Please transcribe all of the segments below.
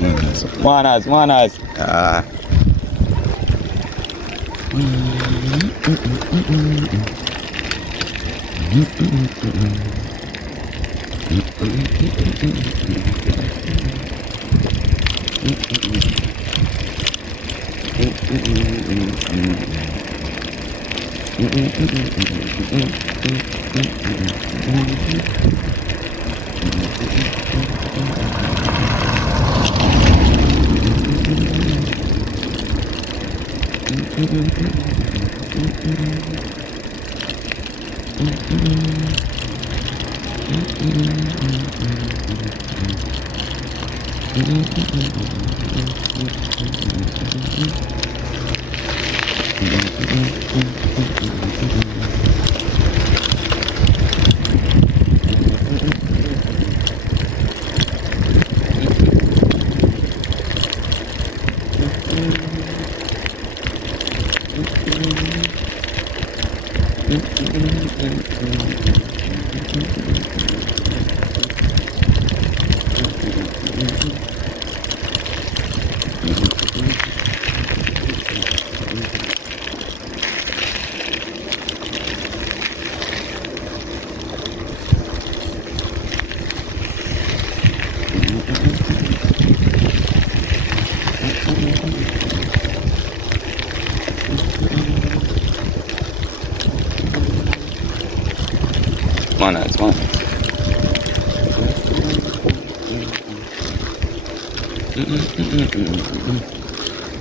Manners, manners. Manners, manners.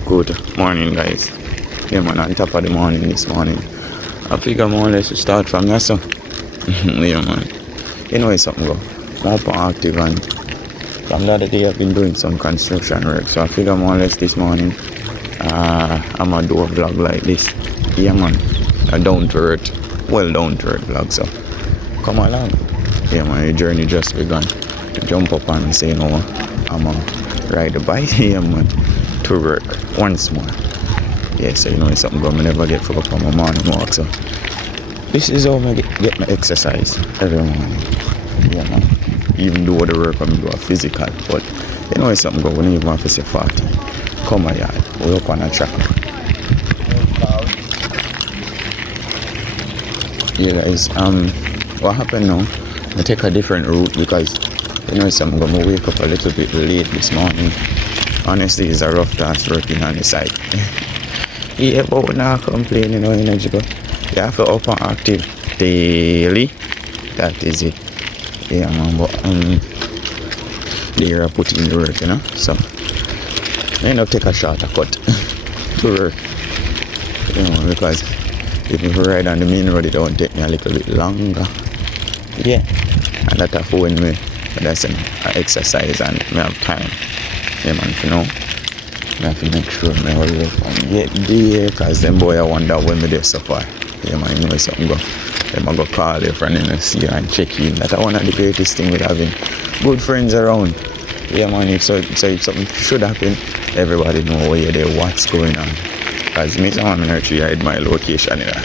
Good morning, guys. Yeah, man, on top of the morning this morning. I figure more or less to start from here, so. Yeah, man. You know it's something go. More active, and from the other day I've been doing some construction work, so I figure more or less this morning I'm gonna do a vlog like this. Yeah, man. A down to earth, well down to earth vlog, so come along. Yeah, man, the journey just begun. Jump up and say, no, I'm gonna ride the bike. Yeah, man, to work once more. Yeah, so you know it's something I never get for up on my morning walk, so this is how I get my exercise every morning. Yeah, man. Even though the work I'm doing physical, but you know it's something good when you even have to say 40. Come on, yard, we up on a track. Yeah, guys, what happened now? I take a different route because you know it's something I'm gonna wake up a little bit late this morning. Honestly, it's a rough task working on the site. Yeah, but we're not complaining or energy, but you have to up and active daily. That is it. Yeah, man, but they are putting in the work, you know. So I end up take a shorter cut to work. You know, because if you ride on the main road, it don't take me a little bit longer. Yeah. And that afford me. That's an exercise and I have time. Yeah, man, you know. I have to make sure I hurry up and get there, because them boy I wonder when me there so far. Yeah, man, you know something go. Them I go call your friend and see and check in. That's one of the greatest things with having good friends around. Yeah, man, if something should happen, everybody know where you're there, what's going on. Because me someone in actually hide my location here.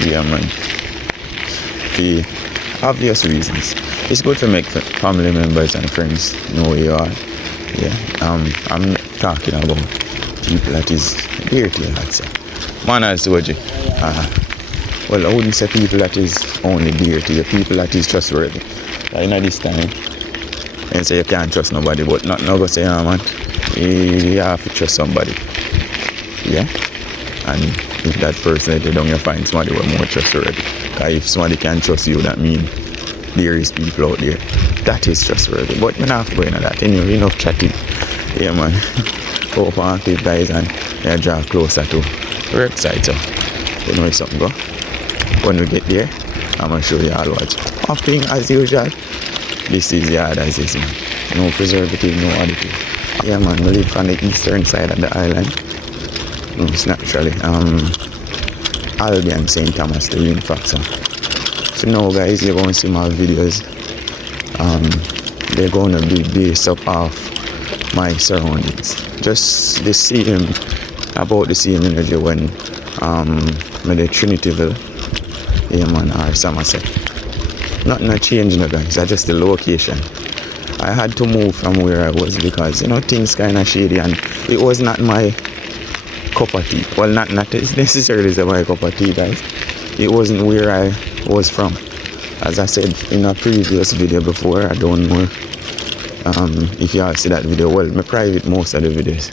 Yeah, man. For obvious reasons. It's good to make family members and friends know where you are. Yeah, I'm talking about people that is dear to you, I'd say. Manners, Oji. Well, I wouldn't say people that is only dear to you, people that is trustworthy. Like, you know, this time, and say you can't trust nobody, but not go say, man, you have to trust somebody. Yeah? And if that person let you down, you find somebody who more trustworthy. Because if somebody can trust you, that means there is people out there that is trustworthy. But we don't have to go into that. Anyway, enough chatting. Yeah, man. Hope and active, guys, and draw closer to work site. So, you know, it's something go. When we get there, I'm going to show you all what's happening as usual. This is yard as is, man. No preservative, no additive. Yeah, man, we live on the eastern side of the island. It's naturally Albion St. Thomas, the rain factor. So now, guys, you're going to see my videos. They're going to be based up off my surroundings. Just the same, about the same energy when the Trinityville, yeah, man, or Somerset. Nothing changing, guys. That's just the location. I had to move from where I was because, you know, things kind of shady and it was not my cup of tea. Well, not necessarily my cup of tea, guys. It wasn't where I was from. As I said in a previous video before, I don't know if you all see that video. Well, my private most of the videos.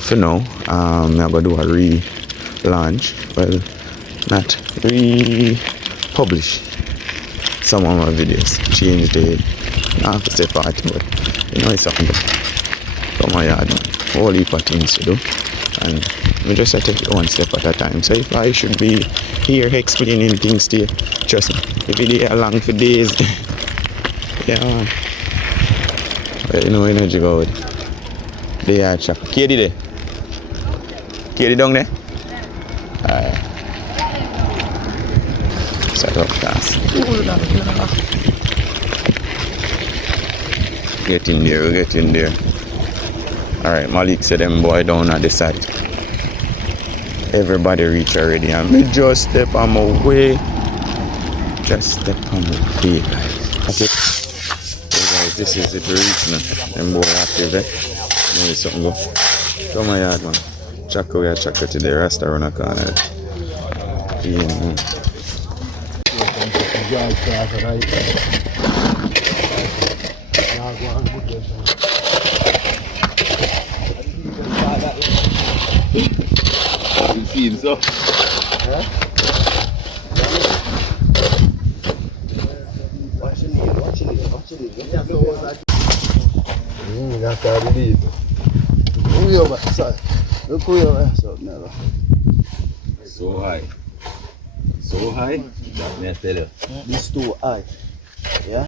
For now, I'm going to do a relaunch. Well, not republish some of my videos. Change the not to say party, but you know it's something from my yard, man. Whole heap of things to do. And we just take it one step at a time. So if I should be here explaining things to you, trust me, the video along for days. Yeah. But you know energy go with the yard shop. Katie there? Katie down there? Alright. It's a rough task. Get in there, get in there. Alright, Malik said them boy down at the site. Everybody reach already and me just step on my way. Just step on my way, guys. That's it. So guys, this is it, we reach now. Them boy active there. Know where something go. Come my yard, man. Chaka, we are chaka to the Rasta run a corner. Yeah, man. You seen so? That's how it is. So high. So high? That may I tell you. This too high. Yeah.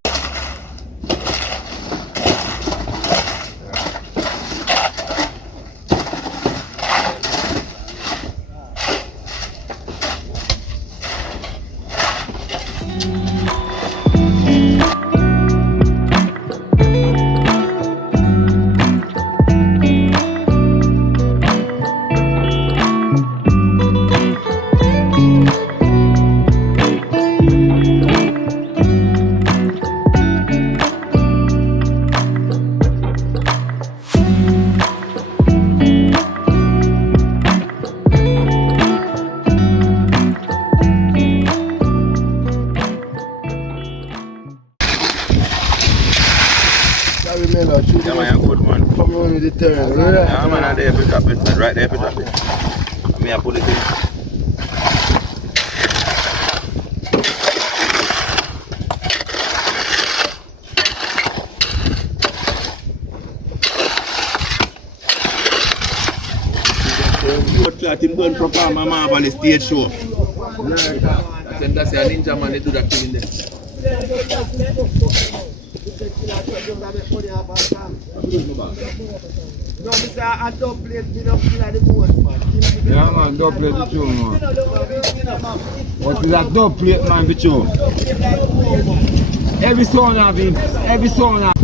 Yeah, man, good man. Come on with the turn. Yeah, man, I'm there to drop it, man. Right there to drop it. I mean, I put it in. Clot him going perform a marvelous stage show. That's a ninja man, they do that thing in there. No, Mr. I don't play the most, man. Yeah, man, don't play the tune, man. What is that dub plate, man, the tune? Every song have him, every song have.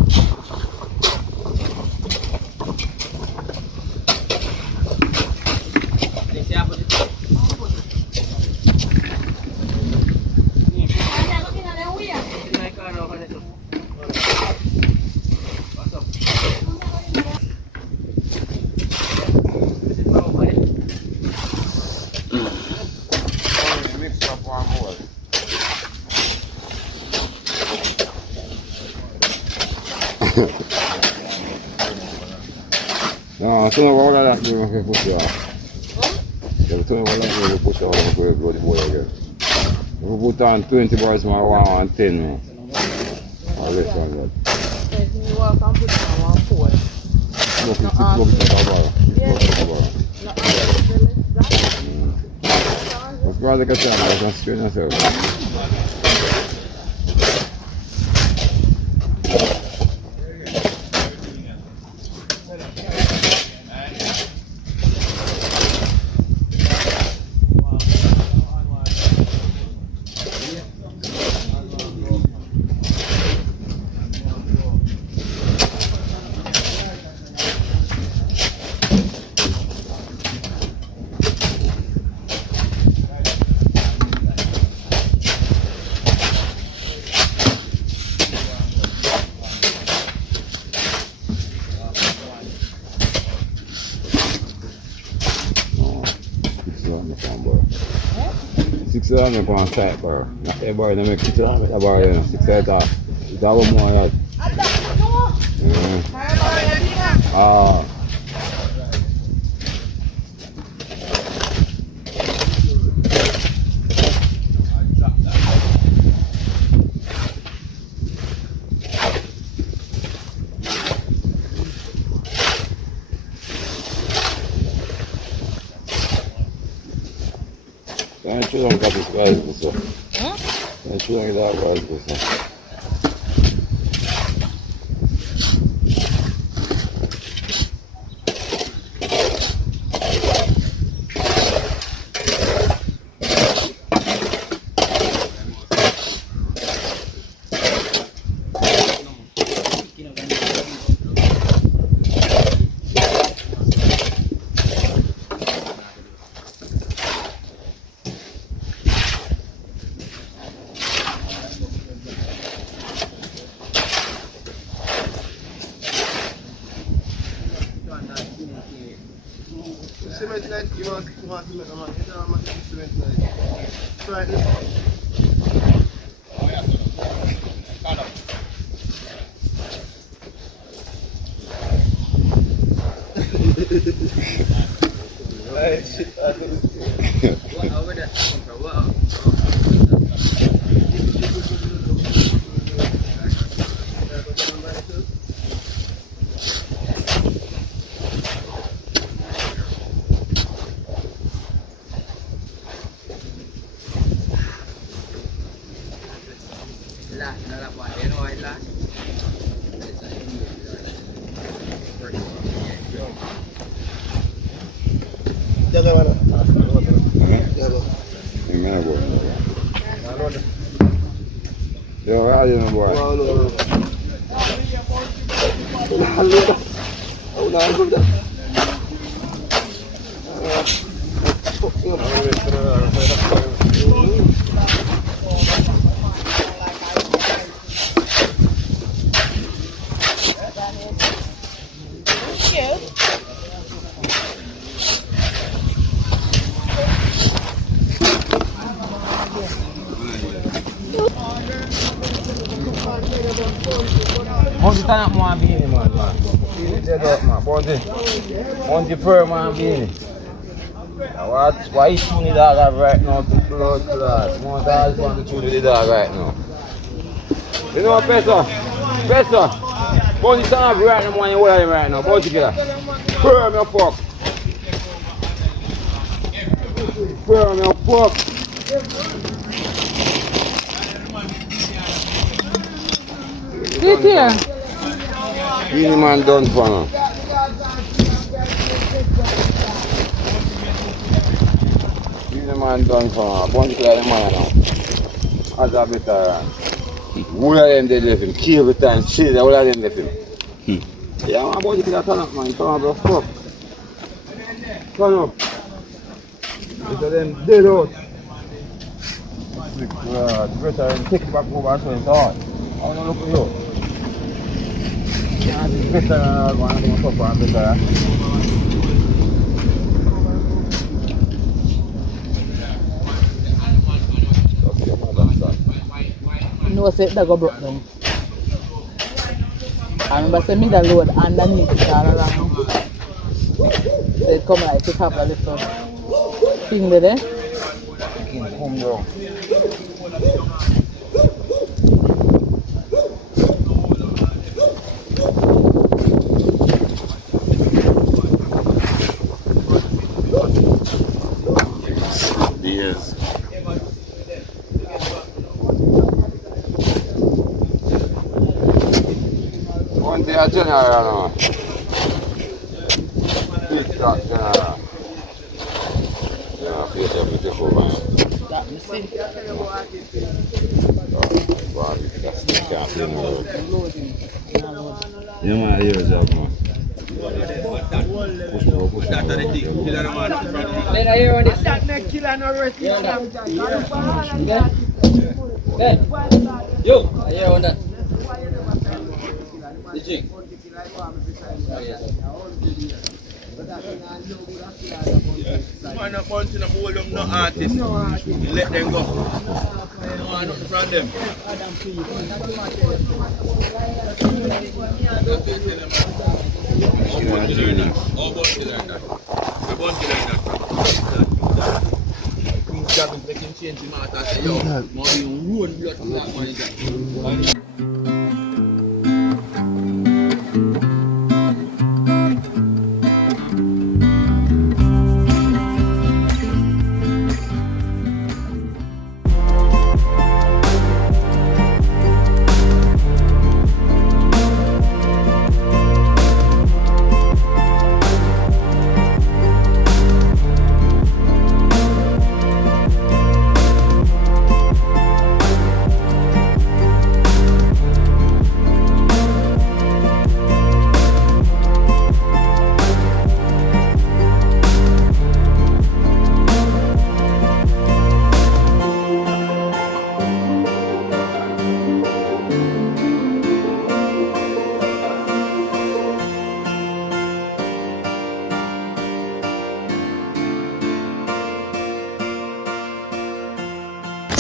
No, tu non vuoi la prima che pusiamo. Tu non vuoi la prima che pusiamo per quello di buono che. We put on 20 bars, my 1 and 10. Man. Oh, this one, good. You walk and put on 1 4. Look, it's a bar. Let's go to the camera, let's straighten ourselves. 600 on site bar. Not every bar they make 600 a bar, you know, 600 off. It's all more than that. Ah. Ben şuradan kapısı bazısı. Ben şuradan gider bazısı. Cement light, you want to make a man. You don't want to make cement light. Try this. Jaga mana? Jaga. Gimana boy? Yo aja nih boy. Monty tak nak muat bini man. Bini dia dok mak Monty. Monty fur man bini. Why is shooting the dog up right now to blood clot? Monty always want to shoot with the dog right now. You know Pesa? Pesa. Monty stand up right now when you hold him right now. Monty killer. Fur me fuck. Fur me fuck. Sit here. Bini man done for now. Bini man done for now. Bunch of the man now. As a veteran. All of them they left him. Key every time. See, all of them left him. Yeah, man, bunch of the turn up, man. Turn up the fuck. Turn up. Look at them dead out. The veteran take it back over so it's hard. I want to look at you. Yeah, it's better than I want to go for better. No, say that go broke down. I remember say me the load underneath it all around. So it come like pick up a little thing there. Come down. Yes. One day a general now. Big top general. Yeah, face a beautiful man. That me see. Wow, that's the captain. Loading. Yeah, man, here's that man. Push That's the thing. Killer man. Then I hear on this. That neck killer no rest. Hey. Yo, I hear on that. The chick. Man, a bunch of hold them, no artists. Let them go. No want nothing from them. How bunch like that? How bunch like that? A bunch like that. That is making change the matter. Say, yo, more you ruin blood to that man.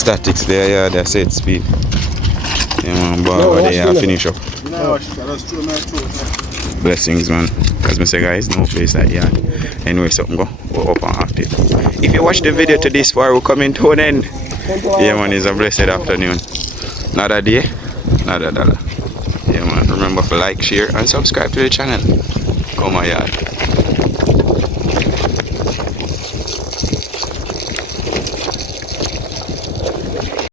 Statics there, yeah, that's it, speed. Yeah, man, but over there, I finish up. Blessings, man. As I say, guys, no place like that. Anyway, something go up and active. If you watch the video to this far, we're coming to an end. Yeah, man, it's a blessed afternoon. Another day, another dollar. Yeah, man, remember to like, share, and subscribe to the channel. Come on, yard.